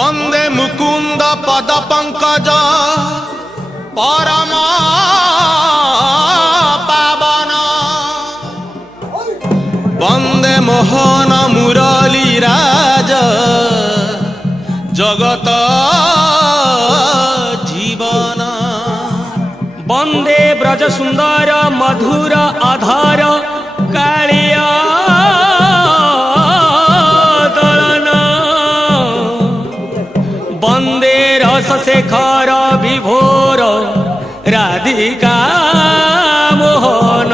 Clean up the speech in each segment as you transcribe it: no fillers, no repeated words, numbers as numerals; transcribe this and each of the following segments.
वंदे मुकुंद पद पंकज परम पावन वंदे मोहन मुरली राज जगत जीवन वंदे ब्रज सुंदर मधुर अधर कालिया वंदे रस शेखर विभोर राधिका मोहन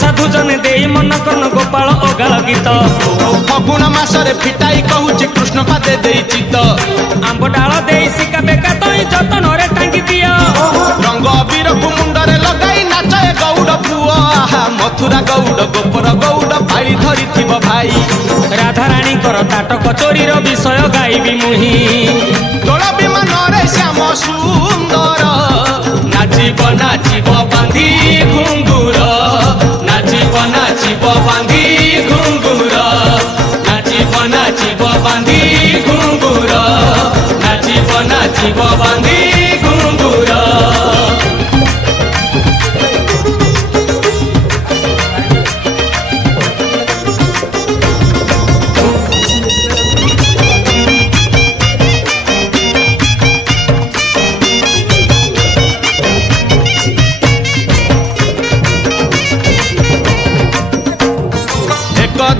साधु जने दे मन कर्ण गोपाल अगाल गीत फगुण मासरे फिटाई कहूची कृष्ण पादे दे चित आंब डाल दे सिका बेका तई जतन रे टांगी दिया रंग अबीर को मुंडरे लगाई नाचे गौड़ पुआ मथुरा गौड़ गोपर गौड़ पाड़ी धरी थिब भाई राधा रानी कर ताटक चोरी रो विषय गाइबी मुही तोड़ विमान रे श्याम सुंदर नाचिब नाचिब बांधी घुंगुर नाचिब नाचिब बांधी घुंगुर नाचिब नाचिब बांधी घुंगुर नाचिब नाचिब बांधी घुंगुर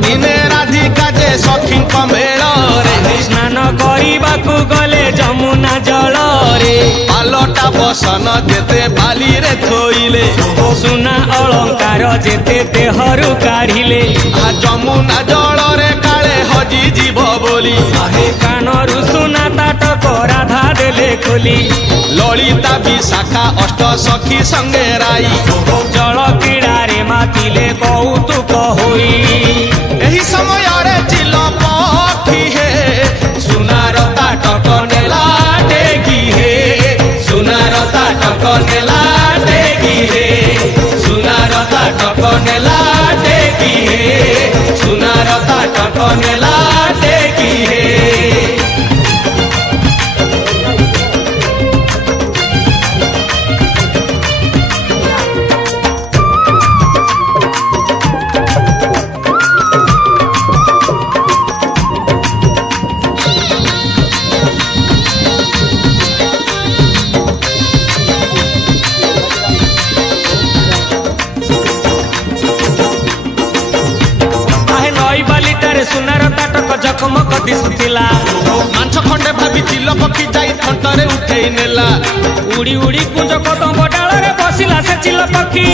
दिने राधिका जे सखी मेल रे स्नान करने गले जमुना जल रे पालटा बसन जेते बाली रे थोइले सुना अलंकार जेते देहरु काढ़िले जमुना जल रे काले हजी जीव बोली कानरु सुना ताटक राधा देले खोली ललिता विशाखा अष्ट सखी संगे राई जल क्रीड़ा रे मातिले कौतुक होई एही समय रे चिल पखी हे सुनार ताटक नेला टेकी हे सुनार ताटक नेला टेकी हे सुनार ताटक नेला टेकी हे सुनार ताटक नेला टेकी हे सुनार ताटक जखमक दिशुला मांछ खंडे भाभी चिल पक्षी जाई थंटरे उठेई नेला उड़ी उड़ी कुंज कदम डाल रे बसिला से चिल पक्षी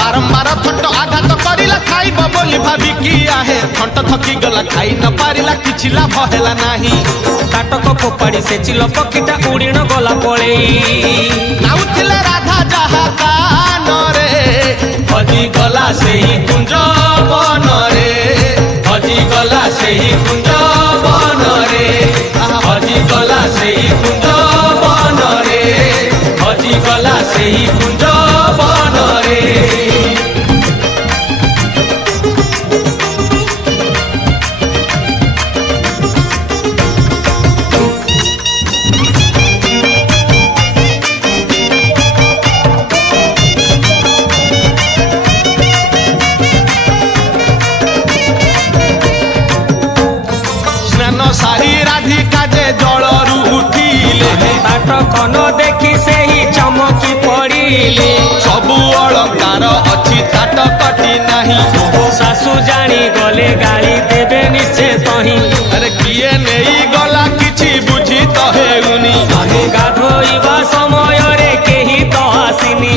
बारंबार थंट आघात करिला खाइब बोली भाभी की आहे थंट थकी गला खाई न पारिला किछि लाभ हेला नाही ताटक फोपाड़ी से चिल पक्षीटा उड़ी न गला पळेई नाउथिले राधा जहा कान रे हजी गला सेही कुंज बन रे हजी गला सेही कुंज बन रे हजी गला सेही कुंज बन रे हजी गला सेही कुंज बन रे सारी राधिका जे जलरू उठिले ताटक न देखी से ही चमकी पड़िले सबु अलंकार अछि ताटकटी नाही सासु जानी गले गाली देबे निश्चय तही अरे किए नेई गला किछि बुझी तो हेउनी गाधोइबा समय रे केही तो आसिनी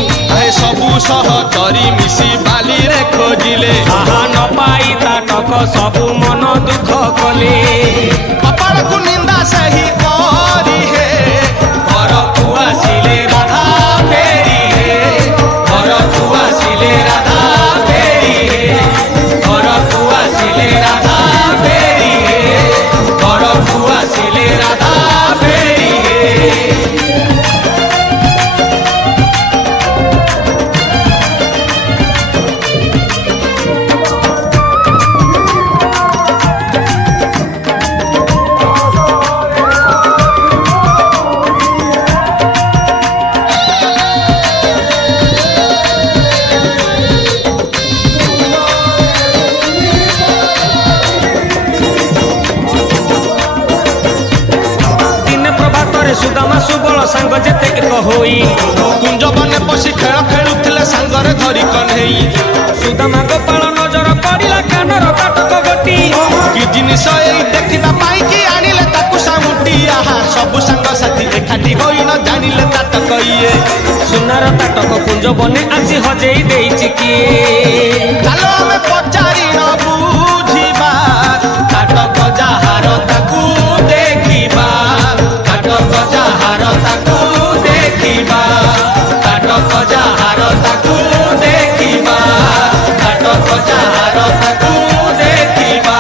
सबु सह तरी मिसी बाली रे खोजिले आहा न पाई ताटक सबु मन दुख कले कपाल को निंदा सही करी हे घर को आसिले राधा फेरी हे घर को आसिले राधा फेरी हे घर को ହୋଇ କୁଞ୍ଜ ବନେ ପଶି ଖେଳ ଖେଳୁଥିଲେ ସାଙ୍ଗରେ ଧରି କହ୍ନେଇ ସୁଦାମା ଗୋପାଳ ନଜର ପଡ଼ିଲା କାନର ତାଟକ ଗୋଟି କି ଜିନିଷ ଏଇ ଦେଖିବା ପାଇଁ କି ଆଣିଲେ ତାକୁ ସାମୁଟି ଆହା ସବୁ ସାଙ୍ଗସାଥି ଏକାଠି ହୋଇ ନ ଜାଣିଲେ ତାଟକ ଇଏ ସୁନାର ତାଟକ କୁଞ୍ଜ ବନେ ଆଜି ହଜେଇ ଦେଇଛି କିଏ ଚାଲ ଆମେ ପଚାରି ନ ବୁଝିବା ତାଟକ ଯାହାର ତାକୁ ଦେଖିବା ତାଟକ ଯାହାର ତାକୁ ଦେଖିବା ତାଟକ ଯାହାର ତାକୁ ଦେଖିବା ତାଟକ ଯାହାର ତାକୁ ଦେଖିବା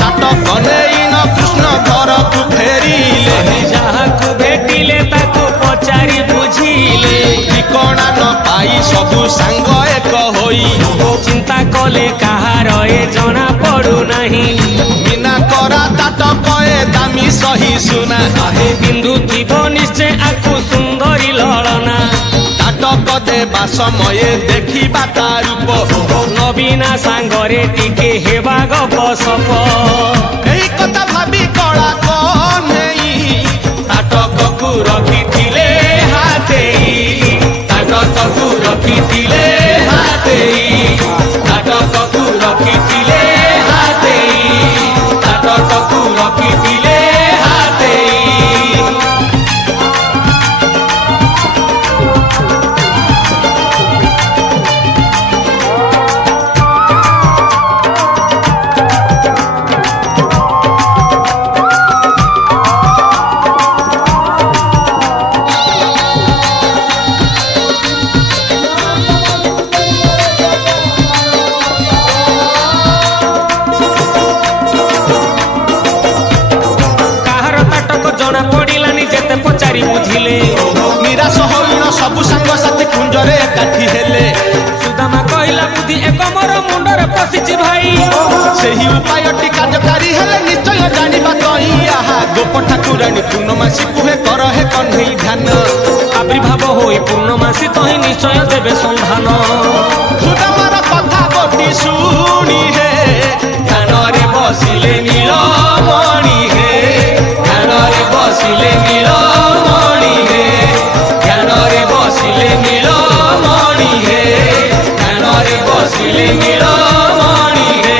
ତାଟକ ନେଇ ନ କୃଷ୍ଣ ଘରକୁ ଫେରିଲେ ଯାହାକୁ ଭେଟିଲେ ତାକୁ ପଚାରି ବୁଝିଲେ ଠିକଣା ନ ପାଇ ସବୁ ସାଙ୍ଗ ଏକ ହୋଇ ଚିନ୍ତା କଲେ କାହାର ଏ ଜଣା ପଡୁନାହିଁ ବିନା କରା ତାଟକ ଏ ଦାମୀ ସହି ସୁନା ପିନ୍ଧୁଥିବ ନିଶ୍ଚୟ ଆକୁ ସୁନ୍ଦରୀ ଲଳନା ତାଟକ ଦେବା ସମୟେ ଦେଖିବା ତା ରୂପ ନବୀନା ସାଙ୍ଗରେ ଟିକେ ହେବା ଗପ ସପ ଏହି କଥା ଭାବି କଳା କହ୍ନେଇ ତାଟକକୁ ରଖିଥିଲେ ହାତେଇ ତାଟକକୁ ରଖିଥିଲେ ହାତେଇ ତାଟକକୁ ରଖିଥିଲେ ହାତେଇ ତାଟକକୁ ରଖିଥିଲେ ହାତେଇ କାହାର ତାଟକ ଜଣା ପଡ଼ିଲାନି ଯେତେ ପଚାରି ବୁଝିଲେ ନିରାଶ ହୋଇନ ସବୁ ସାଙ୍ଗସାଥି କୁଞ୍ଜରେ ଏକାଠି ହେଲେ ସୁଦାମା କହିଲା ବୁଦ୍ଧି ଏକ ମୋର ମୁଣ୍ଡରେ ପଶିଛି ଭାଇ ସେହି ଉପାୟଟି କାର୍ଯ୍ୟକାରୀ ହେଲେ ନିଶ୍ଚୟ ଜାଣିବା କହି ଆହା ଗୋପ ଠାକୁରାଣୀ ପୂର୍ଣ୍ଣମାସୀ କୁହେ କର ହେ କହ୍ନେଇ ଧ୍ୟାନ ଆବିର୍ଭାବ ହୋଇ ପୂର୍ଣ୍ଣମାସୀ ତହିଁ ନିଶ୍ଚୟ ଦେବେ ସନ୍ଧାନ ସୁଦାମାର କଥା ଗୋଟି ଶୁଣି ହେ ଧ୍ୟାନରେ ବସିଲେ ନୀଳମଣି ହେ ଧ୍ୟାନରେ ବସିଲେ ନୀଳମଣି ହେ ଧ୍ୟାନରେ ବସିଲେ ନୀଳମଣି ହେ ଧ୍ୟାନରେ ବସିଲେ ନୀଳମଣି ହେ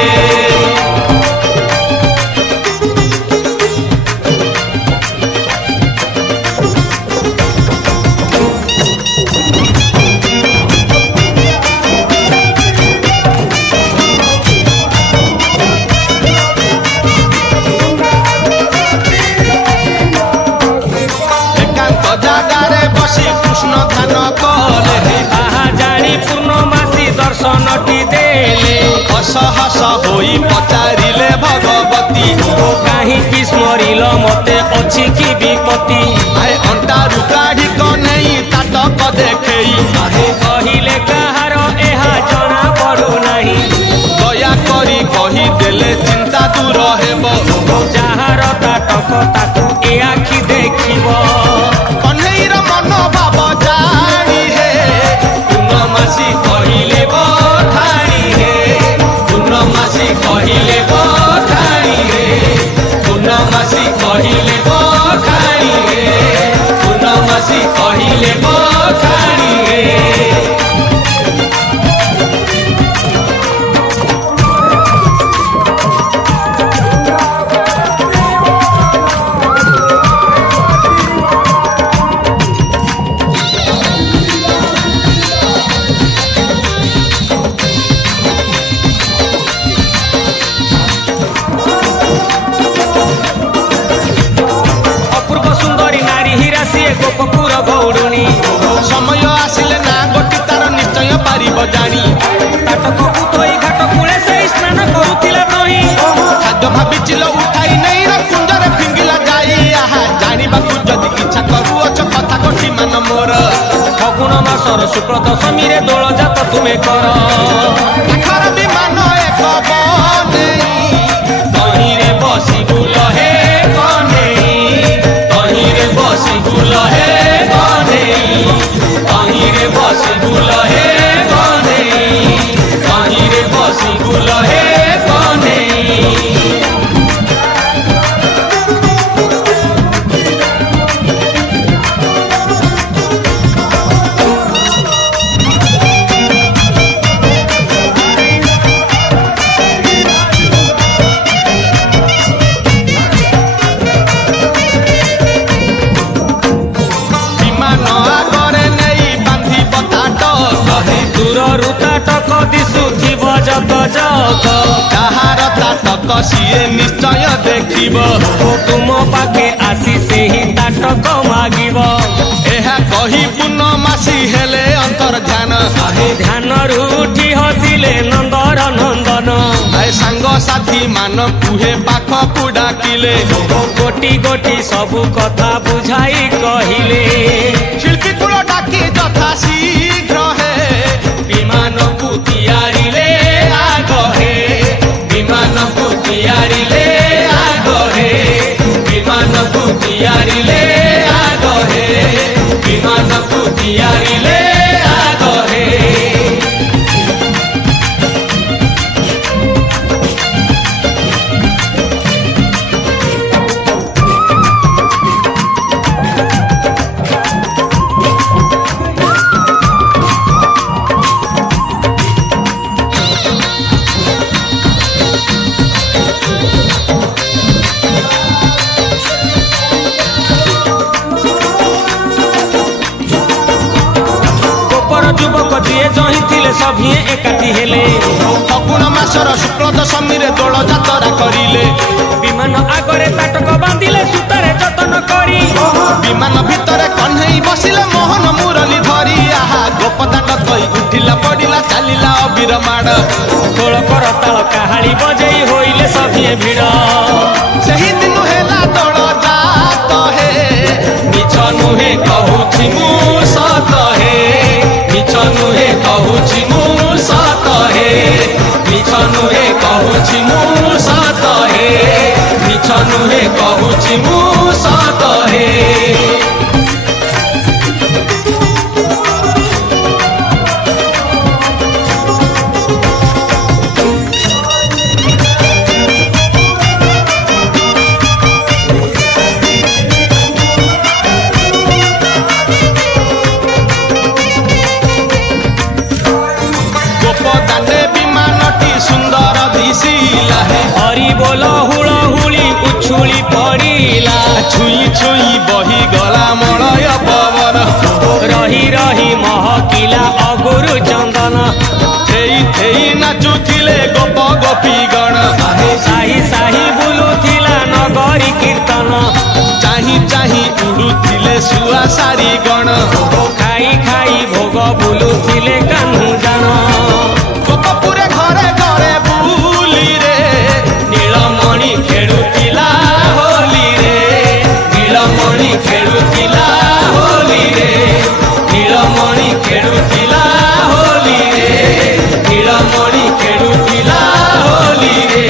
ଏକାନ୍ତ ଜାଗାରେ ବସି କୃଷ୍ଣ ଧ୍ୟାନ କଲେ ତାହା ଜାଣି ପୂର୍ଣ୍ଣମାସୀ ଦର୍ଶନଟି ଦେଲେ ହସ ହସ ହୋଇ ପଚାରିଲେ ଭଗବତୀ କାହିଁକି ସ୍ମରିଲ ମତେ ଅଛି କି ବିପତ୍ତି ଆଏ ଅଣ୍ଟାରୁ କାଢି କହ୍ନେଇ ତାଟକ ଦେଖେଇ କହିଲେ କାହାର ଏହା ଜଣା ପଡୁନାହିଁ ଦୟା କରି କହିଦେଲେ ଚିନ୍ତା ଦୂର ହେବ ଯାହାର ତାଟକ ତାକୁ ଏ ଆଖି ଦେଖିବ କହ୍ନେଇର ମନୋଭାବ ଜାଣି ହେ ପୂର୍ଣ୍ଣମାସୀ କହିଲେ ବଠାଣି ହେ ପୂର୍ଣ୍ଣମାସୀ କହିଲେ ବଠାଣି ହେ ପୂର୍ଣ୍ଣମାସୀ କହିଲେ ବଠାଣି ହେ ପୂର୍ଣ୍ଣମାସୀ କହିଲେ ବଠାଣି ହେ ଅପୂର୍ବ ସୁନ୍ଦରୀ ନାରୀ ହୀରା ସିଏ ଗୋପପୁର ଗୌଡ଼ୁଣୀ ସମୟ ଆସିଲେ ନା ଗୋଟି ତାର ନିଶ୍ଚୟ ପାରିବ ଜାଣି ତାଟକକୁ ଥୋଇ ଘାଟ କୂଳେ ସେଇ ସ୍ନାନ କରୁଥିଲା ତହିଁ ଖାଦ୍ୟ ଭାବିଚିଲ ଉଠାଇ ନେଇ ର କୁଞ୍ଜରେ ଫିଙ୍ଗିଲା ଯାଇ ଆହା ଜାଣିବାକୁ ଯଦି ଇଚ୍ଛା କରୁଅଛ କଥା ଗୋଟି ମାନ ମୋର ଫଗୁଣ ମାସର ଶୁକ୍ଳ ଦଶମୀରେ ଦୋଳ ଜାତ ତୁମେ କର ଆଖର ବିମାନ ଏକ ବନେଇ ତହିଁରେ ବସି ସିଏ ନିଶ୍ଚୟ ଦେଖିବ। ତୁମ ପାଖେ ଆସି ସେହି ତାଟକ ମାଗିବ। ଏହା କହି ପୂର୍ଣ୍ଣମାସୀ ହେଲେ ଅନ୍ତର୍ଧ୍ୟାନ। ଧ୍ୟାନରୁ ଉଠି ହସିଲେ ନନ୍ଦର ନନ୍ଦନ। ସାଙ୍ଗସାଥି ମାନଙ୍କୁ ହେ ପାଖକୁ ଡାକିଲେ। ଗୋଟି ଗୋଟି ସବୁ କଥା ବୁଝାଇ କହିଲେ। ଶିଳ୍ପୀ କୁଳ ଡାକି ଯଥା ଶୀଘ୍ର ହେ ବିମାନକୁ ତିଆରିଲେ ଆଗରେ। ବିମାନକୁ ତିଆରିଲେ ଆଗରେ। ବିମାନକୁ ତିଆରିଲେ ଆଗରେ। ବିମାନକୁ ତିଆରିଲେ ଆଗରେ। ଯୁବକ ଯିଏ ଜହିଁଥିଲେ ସଭିଏ ଏକାଠି ହେଲେ। ଫଗୁଣ ମାସର ଶୁକ୍ଳ ଦଶମୀରେ ଦୋଳ ଯାତ୍ରା କରିଲେ। ବିମାନ ଆଗରେ ତାଟକ ବାନ୍ଧିଲେ ସୂତାରେ ଯତନ କରି। ବିମାନ ଭିତରେ କହ୍ନେଇ ବସିଲେ ମୋହନ ମୁରଲି ଧରି। ଆହା ଗୋପଦାଣ୍ଡ କହି ଉଠିଲା ପଡ଼ିଲା ଚାଲିଲା ଅବିର ମାଡ଼। ଖୋଳ କର ତାଳ କାହାଳି ବଜେଇ ହୋଇଲେ ସଭିଏ ଭିଡ଼। ସେହି ଦିନ ହେଲା ଦୋଳ ଜାତ ହେ ମିଛ ନୁହେଁ କହୁଛି ମୁଁ ସତ ହେ। ମିଛ ନୁହେଁ କହୁଛି ମୁଁ ସତ ହେ। ମିଛ ନୁହେଁ କହୁଛି ମୁଁ ସତ ହେ। ମିଛ ନୁହେଁ କହୁଛି ମୁଁ ସତ ହେ। ହରି ବୋଲ ହୁଳ ହୁଳି ଉଛୁଳି ପଡ଼ିଲା। ଛୁଇଁ ଛୁଇଁ ବହି ଗଲା ମଳୟ ପବନ। ରହି ରହି ମହକିଲା ଅଗୁରୁ ଚନ୍ଦନ। ଥେଇ ଥେଇ ନାଚୁଥିଲେ ଗୋପ ଗୋପୀ ଗଣ। ସାହି ସାହି ବୁଲୁଥିଲା ନଗରୀ କୀର୍ତ୍ତନ। ଚାହିଁ ଚାହିଁ ଉଡୁଥିଲେ ଶୁଆ ସାରି ଗଣ। ଖାଇ ଖାଇ ଭୋଗ ବୁଲୁଥିଲେ କାହ୍ନୁ ଜାନ। ଗୋପପୁରେ ଘରେ ଘରେ ବୁଲିରେ ନୀଳମଣି ଖେଳୁଥିଲା ହୋଲିରେ। ନୀଳମଣି ଖେଳୁଥିଲା ହୋଲିରେ। ନୀଳମଣି ଖେଳୁଥିଲା ହୋଲିରେ। ନୀଳମଣି ଖେଳୁଥିଲା ହୋଲିରେ।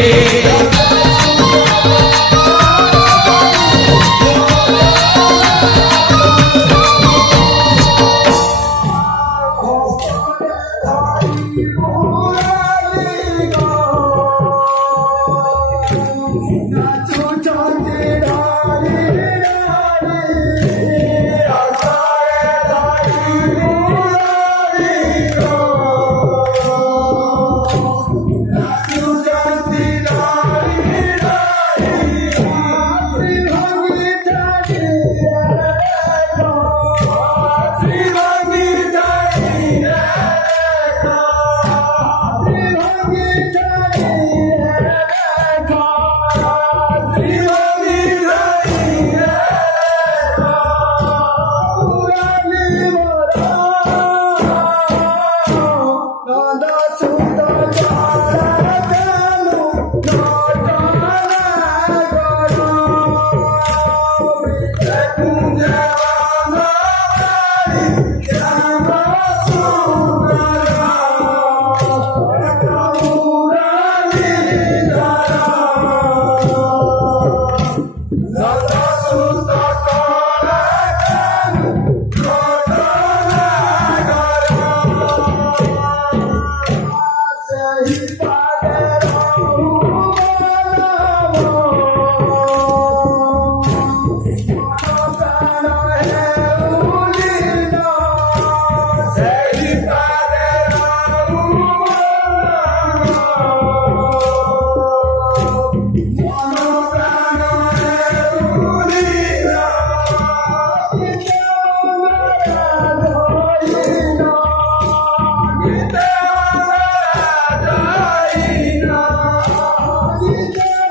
Gita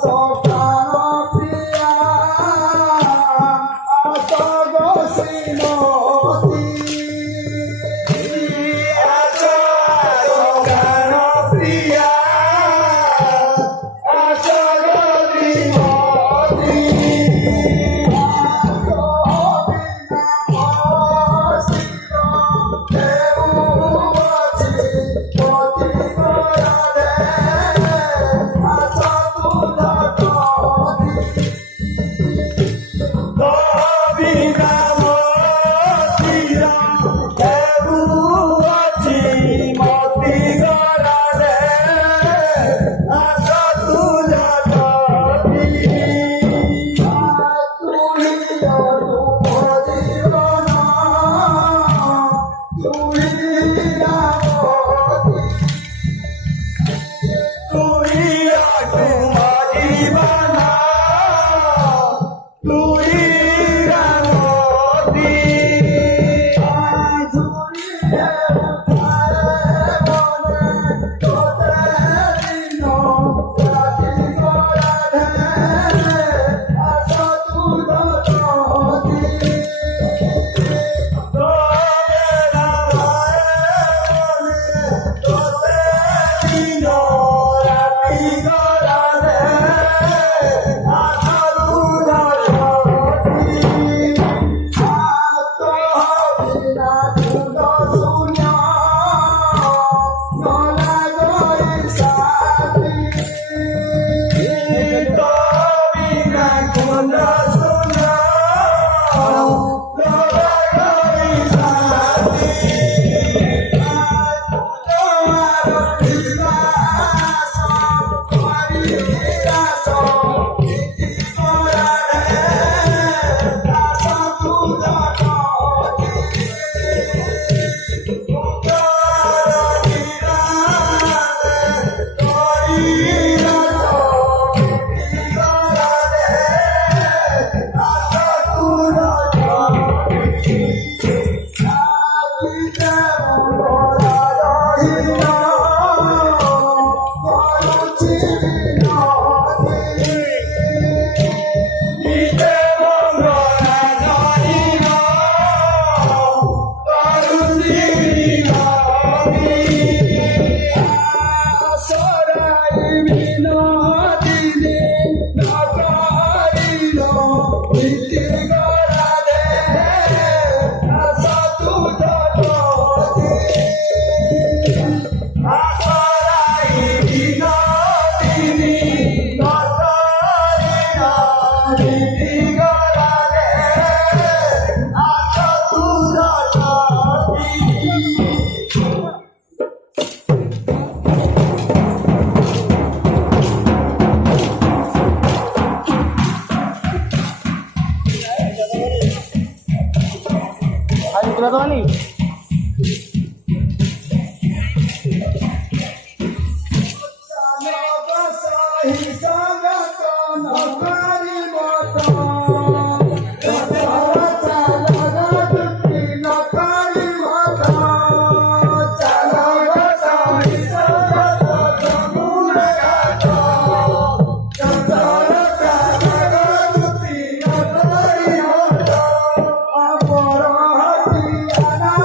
Thank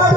you.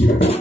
Thank you.